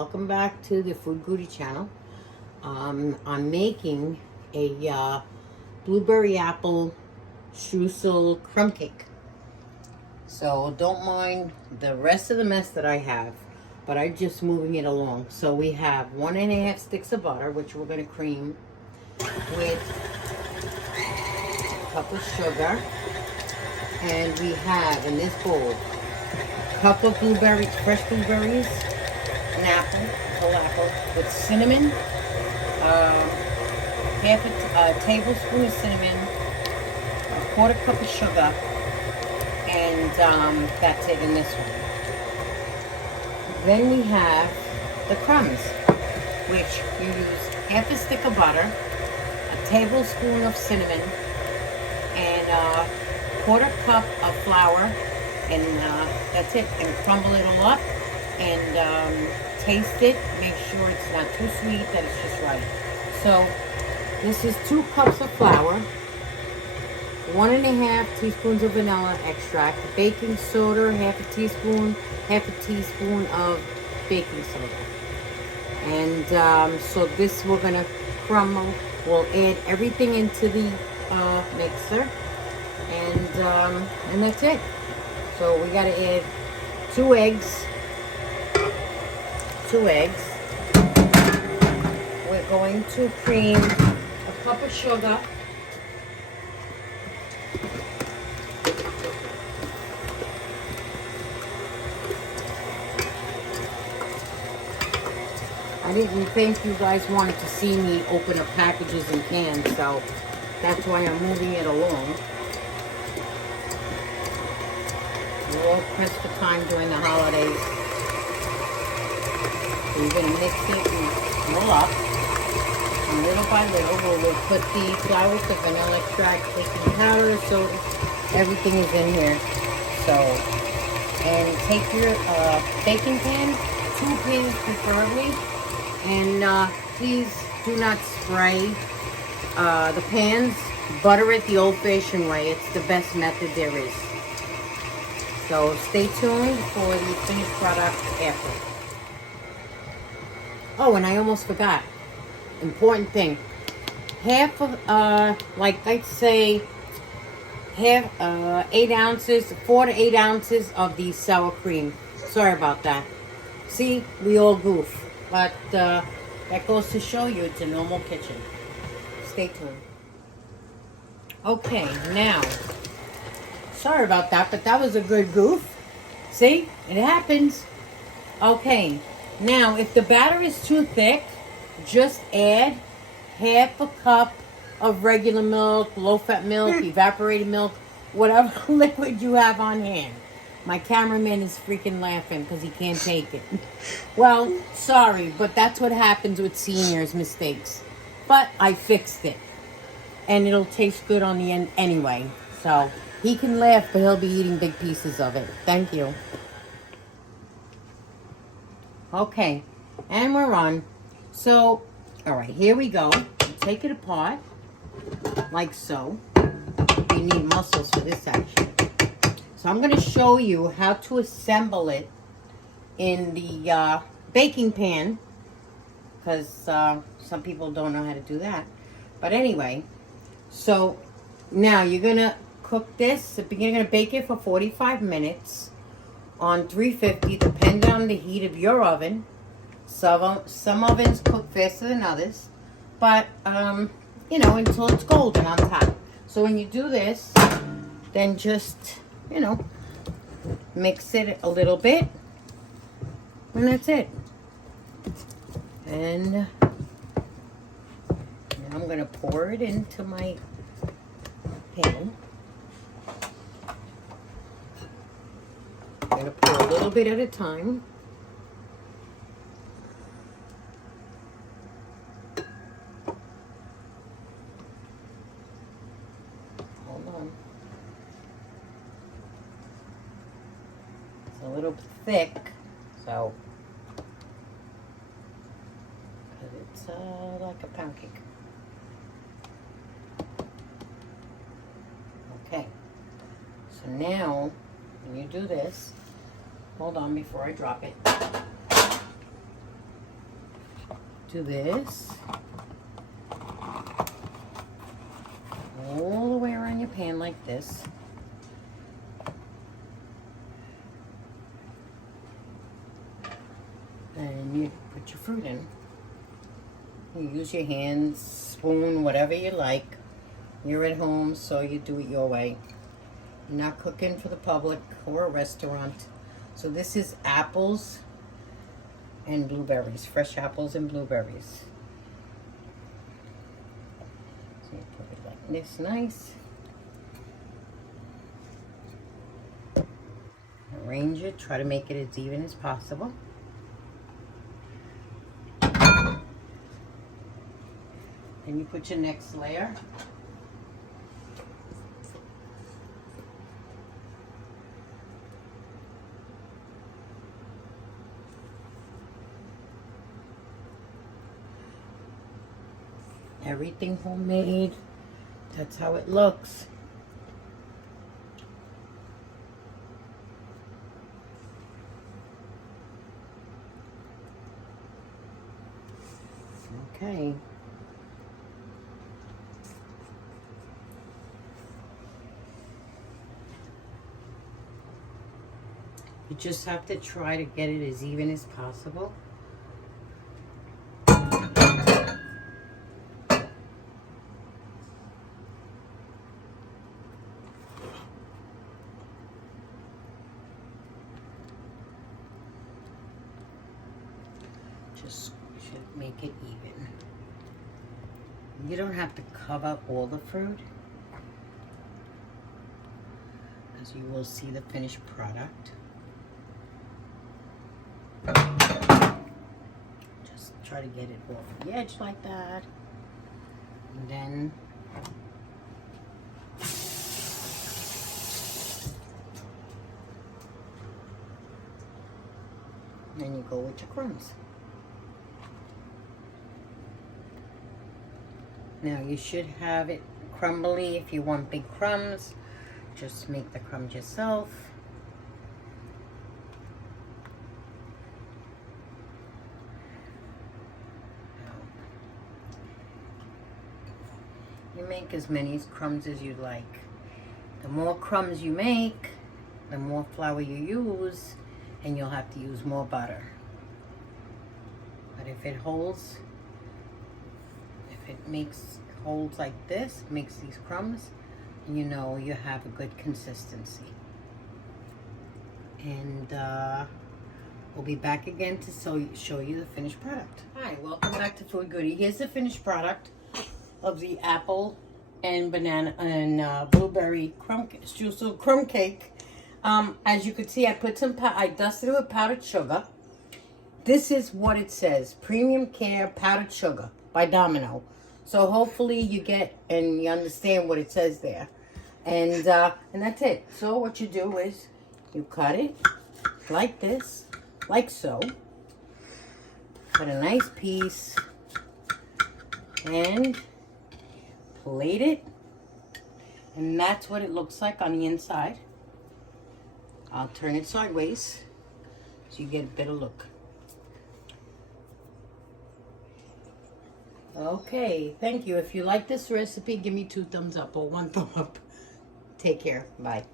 welcome back to the FOOD-GOODIE channel. I'm making a blueberry apple streusel crumb cake. So don't mind the rest of the mess that I have, but I'm just moving it along. So we have 1.5 sticks of butter, which we're going to cream with a cup of sugar. And we have in this bowl a cup of blueberries, fresh blueberries, an apple, a whole apple, with cinnamon, half a tablespoon of cinnamon, a quarter cup of sugar, and that's it in this one. Then we have the crumbs, which you use half a stick of butter, a tablespoon of cinnamon, and a quarter cup of flour, and that's it. And crumble it all up and taste it. Make sure it's not too sweet, that it's just right. So this is 2 cups of flour, 1.5 teaspoons of vanilla extract, baking soda, half a teaspoon of baking soda. And so this we're gonna crumble. We'll add everything into the mixer, and that's it. So we gotta add 2 eggs. We're going to cream a cup of sugar, I didn't think you guys wanted to see me open up packages and cans, so that's why I'm moving it along. We're all pressed for time during the holidays. So you're going to mix it and roll up. And little by little, we'll put the flour, the vanilla extract, baking powder, so everything is in here. So, and take your baking pan, 2 pans preferably, and please do not spray the pans. Butter it the old-fashioned way. It's the best method there is. So stay tuned for the finished product after. Oh, and I almost forgot. Important thing. Half of, like I'd say, 8 ounces, 4 to 8 ounces of the sour cream. Sorry about that. See, we all goof. But that goes to show you it's a normal kitchen. Stay tuned. Okay, now, sorry about that, but that was a good goof. See, it happens. Okay, now if the batter is too thick, just add half a cup of regular milk, low-fat milk, evaporated milk, whatever liquid you have on hand. My cameraman is freaking laughing because he can't take it. Well, sorry, but that's what happens with seniors' mistakes. But I fixed it. And it'll taste good on the end anyway. So he can laugh, but he'll be eating big pieces of it. Thank you. Okay, and we're on. So, all right, here we go. Take it apart, like so. You need muscles for this action. So I'm going to show you how to assemble it in the baking pan, because some people don't know how to do that. But anyway, so now you're going to cook this. You're going to bake it for 45 minutes on 350, depending on the heat of your oven. Some ovens cook faster than others, but you know, until it's golden on top. So when you do this, then just, you know, mix it a little bit, and that's it. And now I'm going to pour it into my pan. I'm going to pour a little bit at a time. Hold on. It's a little thick, so because it's like a pound cake. Okay, so now when you do this, hold on before I drop it. do this all the way around your pan like this. And you put your fruit in. You use your hands, spoon, whatever you like. You're at home, so you do it your way. You're not cooking for the public or a restaurant. So this is apples and blueberries, fresh apples and blueberries. So you put it like this, nice. Arrange it, try to make it as even as possible. Then you put your next layer. Everything homemade. That's how it looks. Okay. You just have to try to get it as even as possible. Just should make it even. You don't have to cover all the fruit, as you will see the finished product. Just try to get it off the edge like that. And then you go with your crumbs. Now you should have it crumbly. If you want big crumbs, just make the crumbs yourself. You make as many crumbs as you like. The more crumbs you make, the more flour you use, and you'll have to use more butter. But if it holds, if it makes holes like this, makes these crumbs, you know you have a good consistency. And we'll be back again to show you the finished product. Hi, welcome back to Food Goodie. Here's the finished product of the apple and banana and blueberry streusel crumb cake. As you can see, I dusted it with powdered sugar. This is what it says: Premium Care Powdered Sugar by Domino. So hopefully you get and you understand what it says there. And that's it. So what you do is you cut it like this, like so. Put a nice piece and plate it. And that's what it looks like on the inside. I'll turn it sideways so you get a better look. Okay, thank you. If you like this recipe, give me 2 thumbs up or 1 thumb up. Take care. Bye.